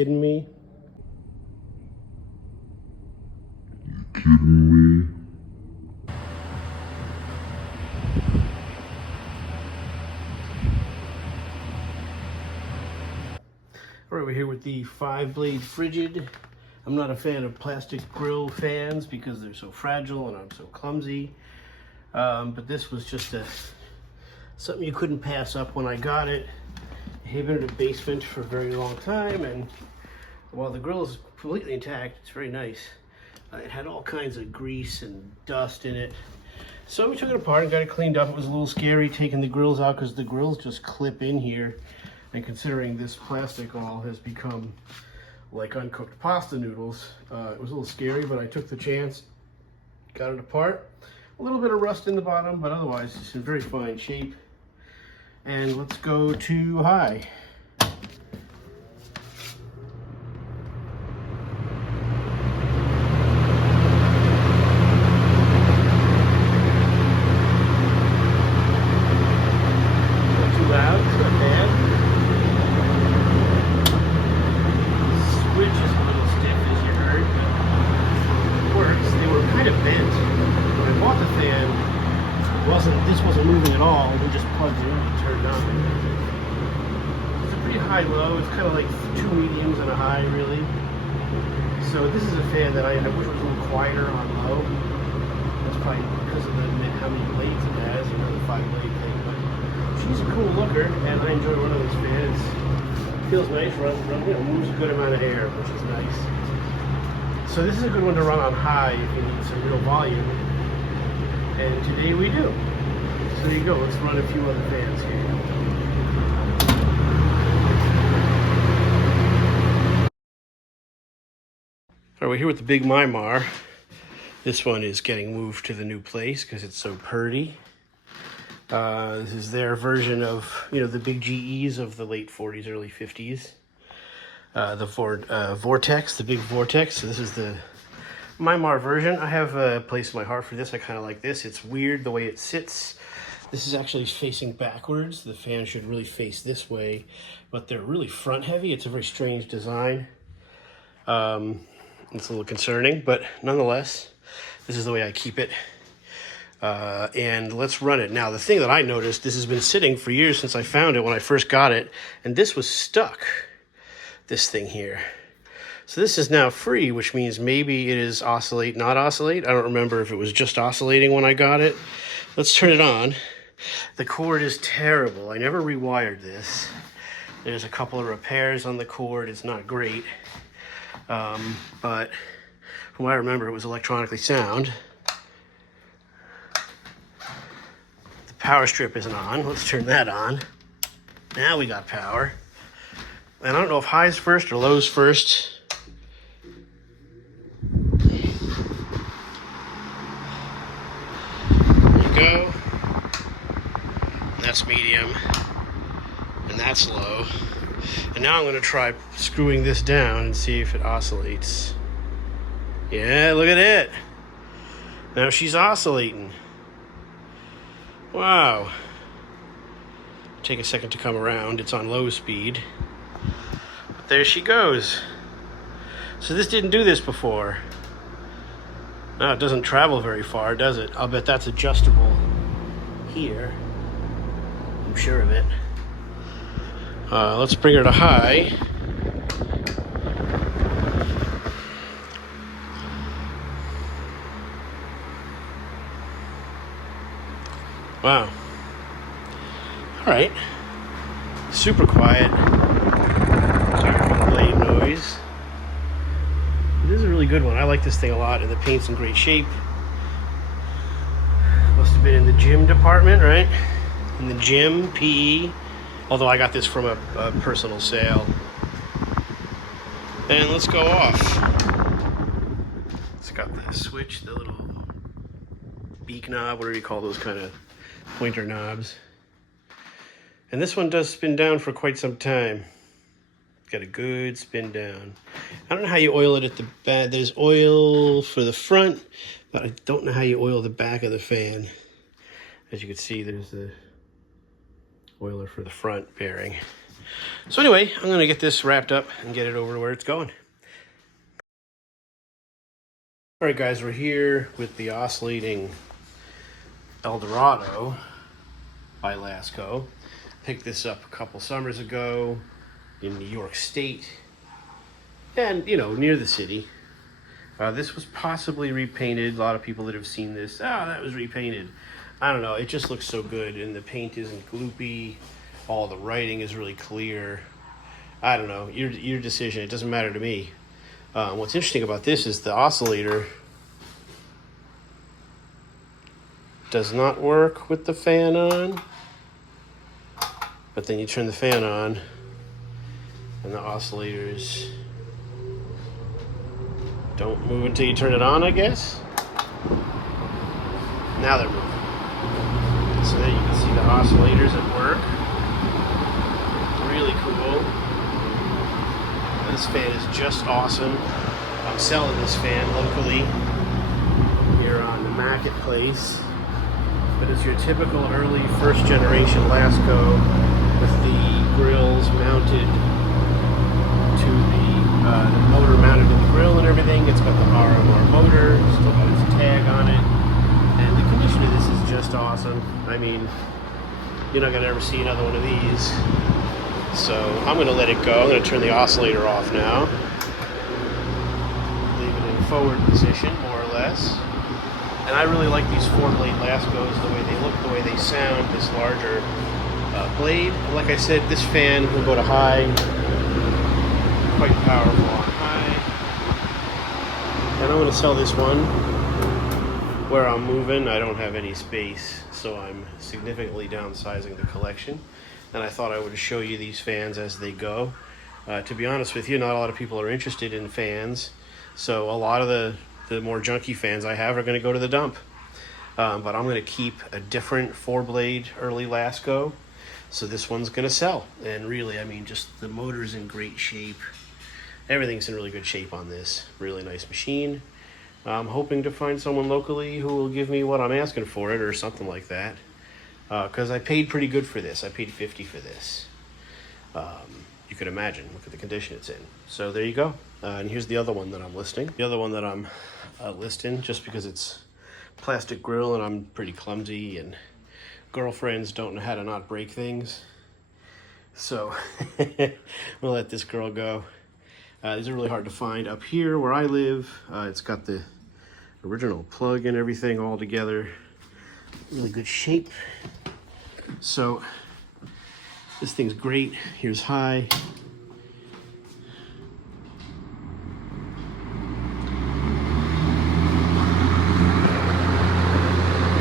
kidding me? All right, we're here with the 5-blade Frigid. I'm not a fan of plastic grill fans because they're so fragile and I'm so clumsy. But this was just something you couldn't pass up when I got it. I have been in the basement for a very long time, and while the grill is completely intact, it's very nice. It had all kinds of grease and dust in it. So we took it apart and got it cleaned up. It was a little scary taking the grills out because the grills just clip in here. And considering this plastic all has become like uncooked pasta noodles, it was a little scary, but I took the chance, got it apart. A little bit of rust in the bottom, but otherwise it's in very fine shape. And let's go to high. This wasn't moving at all. We just plugged it in and turned on. It's a pretty high low. It's kind of like 2 mediums and a high, really. So this is a fan that I wish was a little quieter on low. That's probably because of how many blades it has, you know, the 5-blade thing. But she's a cool looker, and I enjoy running this fan. It feels nice, moves a good amount of air, which is nice. So this is a good one to run on high if you need some real volume. And today we do. So there you go, let's run a few other fans here. All right, we're here with the big Myiar. This one is getting moved to the new place because it's so purty. This is their version of, you know, the big GEs of the late 40s, early 50s. The vortex, the big vortex. So this is the Myiar version. I have a place in my heart for this. I kind of like this. It's weird the way it sits. This is actually facing backwards. The fan should really face this way, but they're really front heavy. It's a very strange design. It's a little concerning, but nonetheless, this is the way I keep it. And let's run it. Now, the thing that I noticed, this has been sitting for years since I found it when I first got it, and this was stuck, this thing here. So this is now free, which means maybe it is oscillate, not oscillate. I don't remember if it was just oscillating when I got it. Let's turn it on. The cord is terrible. I never rewired this. There's a couple of repairs on the cord. It's not great. But from what I remember, it was electronically sound. The power strip isn't on. Let's turn that on. Now we got power. And I don't know if high's first or low's first. Go. And that's medium, and that's low. And now I'm going to try screwing this down and see if it oscillates. Yeah, look at it. Now she's oscillating. Wow. Take a second to come around. It's on low speed. But there she goes. So this didn't do this before. No, it doesn't travel very far, does it? I'll bet that's adjustable here. I'm sure of it. Let's bring her to high. Wow. All right. Super quiet. Blade noise. This is a really good one. I like this thing a lot, and the paint's in great shape. Must have been in the gym department, right? In the gym, PE. Although I got this from a personal sale. And let's go off. It's got the switch, the little beak knob, whatever you call those kind of pointer knobs. And this one does spin down for quite some time. Got a good spin down. I don't know how you oil it at the back. There's oil for the front, but I don't know how you oil the back of the fan. As you can see, there's the oiler for the front bearing. So anyway, I'm gonna get this wrapped up and get it over to where it's going. All right, guys, we're here with the oscillating Elorado by Lasco. Picked this up a couple summers ago in New York State, and near the city. This was possibly repainted. A lot of people that have seen this, that was repainted. I don't know, it just looks so good, and the paint isn't gloopy. All the writing is really clear. I don't know, your decision. It doesn't matter to me. What's interesting about this is the oscillator does not work with the fan on, but then you turn the fan on and the oscillators don't move until you turn it on, I guess. Now they're moving. So there you can see the oscillators at work. Really cool. This fan is just awesome. I'm selling this fan locally here on the marketplace. But it's your typical early first generation Lasco with the grills mounted to the motor mounted in the grill and everything. It's got the RMR motor, still got its tag on it. And the condition of this is just awesome. I mean, you're not gonna ever see another one of these. So I'm gonna let it go. I'm gonna turn the oscillator off now. Leave it in forward position, more or less. And I really like these 4-blade Lascos, the way they look, the way they sound, this larger blade. Like I said, this fan will go to high, quite powerful on high. And I'm going to sell this one. Where I'm moving, I don't have any space, so I'm significantly downsizing the collection. And I thought I would show you these fans as they go. To be honest with you, not a lot of people are interested in fans, so a lot of the more junky fans I have are going to go to the dump. But I'm going to keep a different 4-blade early Lasco, so this one's going to sell. And really, I mean, just the motor's in great shape. Everything's in really good shape on this. Really nice machine. I'm hoping to find someone locally who will give me what I'm asking for it or something like that. Because I paid pretty good for this. I paid $50 for this. You could imagine. Look at the condition it's in. So there you go. And here's the other one that I'm listing. The other one that I'm listing, just because it's plastic grill and I'm pretty clumsy and girlfriends don't know how to not break things. So we'll let this girl go. These are really hard to find up here where I live. It's got the original plug and everything all together. Really good shape. So this thing's great. Here's high.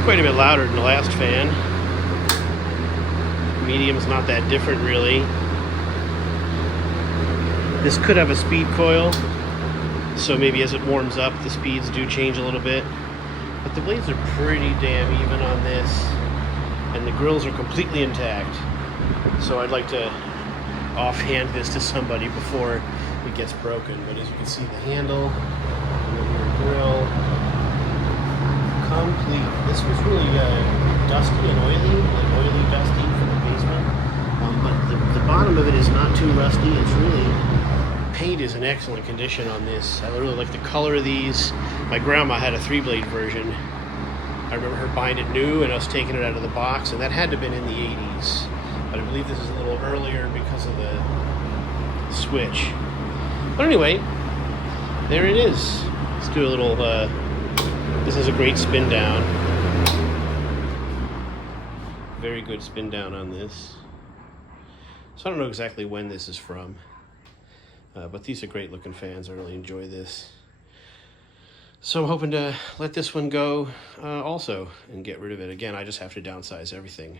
Quite a bit louder than the last fan. Medium's not that different really. This could have a speed coil, so maybe as it warms up the speeds do change a little bit. But the blades are pretty damn even on this, and the grills are completely intact. So I'd like to offhand this to somebody before it gets broken. But as you can see, the handle and the rear grill, complete. This was really dusty and oily, like oily dusty from the basement. But the bottom of it is not too rusty. It's really, paint is in excellent condition on this. I really like the color of these. My grandma had a 3-blade version. I remember her buying it new and us taking it out of the box, and that had to have been in the 80s. But I believe this is a little earlier because of the switch. But anyway, there it is. Let's do a little, this is a great spin down. Very good spin down on this. So I don't know exactly when this is from. But these are great looking fans. I really enjoy this. So I'm hoping to let this one go also and get rid of it. Again, I just have to downsize everything.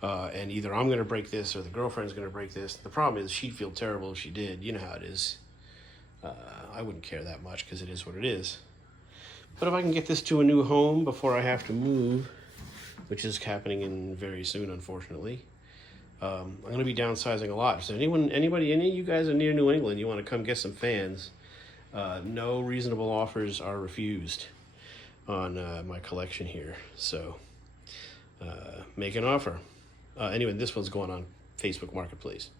And either I'm going to break this or the girlfriend's going to break this. The problem is she'd feel terrible if she did. You know how it is. I wouldn't care that much because it is what it is. But if I can get this to a new home before I have to move, which is happening in very soon, unfortunately, I'm going to be downsizing a lot. So anybody, any of you guys are near New England, you want to come get some fans, no reasonable offers are refused on my collection here. So make an offer. Anyway, this one's going on Facebook Marketplace.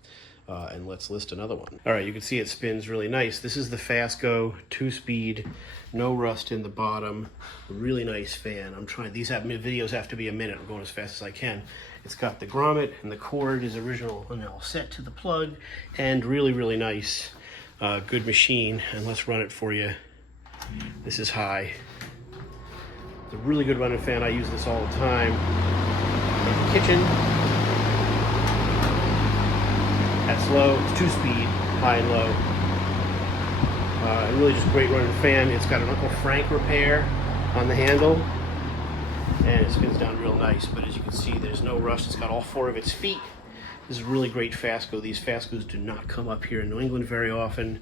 and let's list another one. All right, you can see it spins really nice. This is the Fastco 2-speed, no rust in the bottom, really nice fan. I'm trying, these videos have to be a minute. I'm going as fast as I can. It's got the grommet and the cord is original and all set to the plug, and really, really nice, good machine. And let's run it for you. This is high. It's a really good running fan. I use this all the time in the kitchen. That's low, it's 2-speed, high and low. Really just great running fan. It's got an Uncle Frank repair on the handle, and it spins down real nice, but as you can see, there's no rust. It's got all 4 of its feet. This is really great Fastco. These Fastcos do not come up here in New England very often.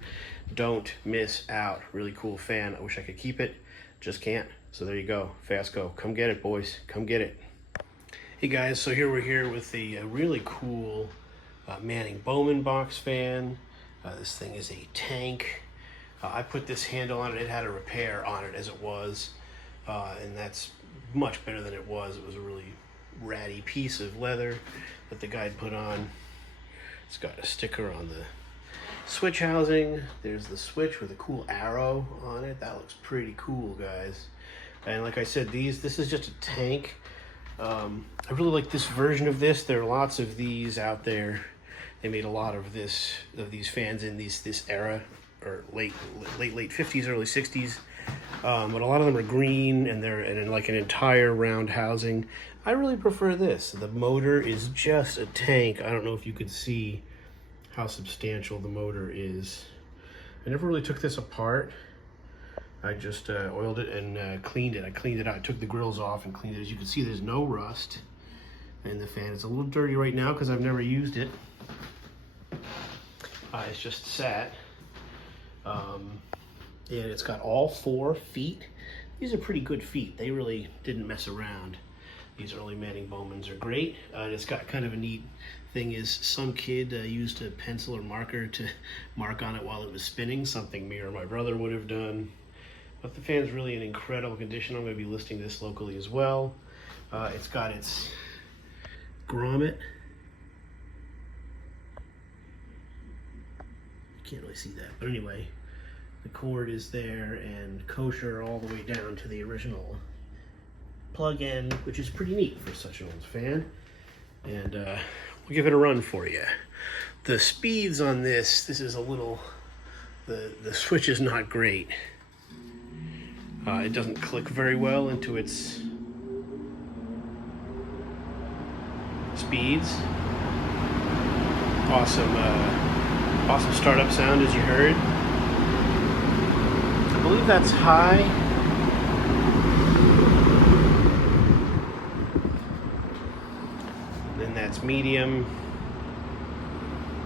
Don't miss out. Really cool fan. I wish I could keep it, just can't. So there you go, Fastco. Come get it, boys, come get it. Hey guys, so here we're here with the really cool Manning-Bowman box fan. This thing is a tank. I put this handle on it. It had a repair on it as it was, and that's much better than it was. It was a really ratty piece of leather that the guy had put on. It's got a sticker on the switch housing. There's the switch with a cool arrow on it. That looks pretty cool, guys. And like I said, this is just a tank. I really like this version of this. There are lots of these out there. They made a lot of these fans in this era, or late 50s, early 60s. But a lot of them are green, and they're in like an entire round housing. I really prefer this. The motor is just a tank. I don't know if you could see how substantial the motor is. I never really took this apart. I just oiled it and cleaned it. I cleaned it out. I took the grills off and cleaned it. As you can see, there's no rust in the fan. It's a little dirty right now because I've never used it. It's just sat. And it's got all 4 feet. These are pretty good feet. They really didn't mess around. These early Manning-Bowmans are great. And it's got kind of a neat thing is some kid used a pencil or marker to mark on it while it was spinning, something me or my brother would have done. But the fan's really in incredible condition. I'm going to be listing this locally as well. It's got its grommet. You can't really see that, but anyway, the cord is there and kosher all the way down to the original plug-in, which is pretty neat for such an old fan. And we'll give it a run for you. The speeds on this is a little, the switch is not great. It doesn't click very well into its speeds. Awesome startup sound, as you heard. I believe that's high. Then that's medium.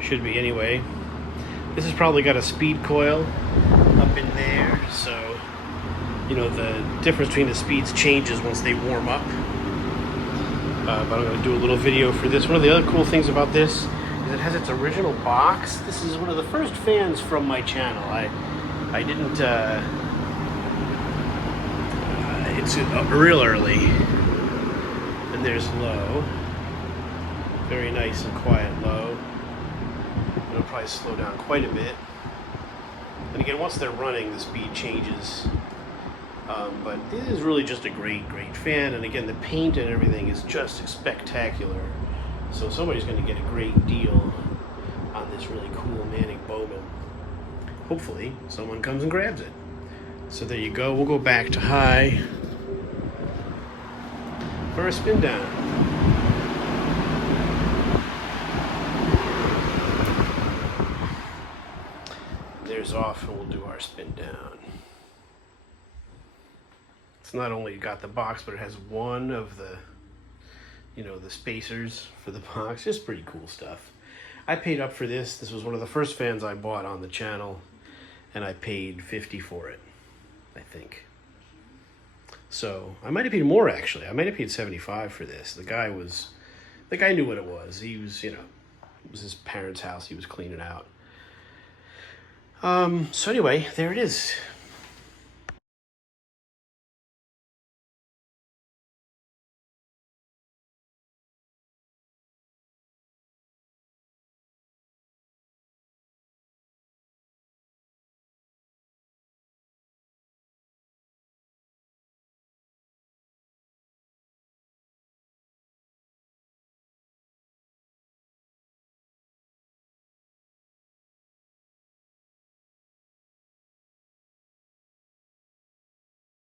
Should be anyway. This has probably got a speed coil up in there, so you know the difference between the speeds changes once they warm up. But I'm going to do a little video for this. One of the other cool things about this is it has its original box. This is one of the first fans from my channel. I didn't, it's real early. And there's low. Very nice and quiet low. It'll probably slow down quite a bit. And again, once they're running, the speed changes. But this is really just a great fan. And again, the paint and everything is just spectacular. So somebody's going to get a great deal on this really cool Manning-Bowman. Hopefully, someone comes and grabs it. So there you go. We'll go back to high for a spin down. There's off, and we'll do our spin down. It's not only got the box, but it has one of the, you know, the spacers for the box. Just pretty cool stuff. I paid up for this. This was one of the first fans I bought on the channel, and I paid $50 for it, I think. So I might have paid more, actually. I might have paid $75 for this. The guy knew what it was. He was, you know, it was his parents' house. He was cleaning out. So anyway, there it is.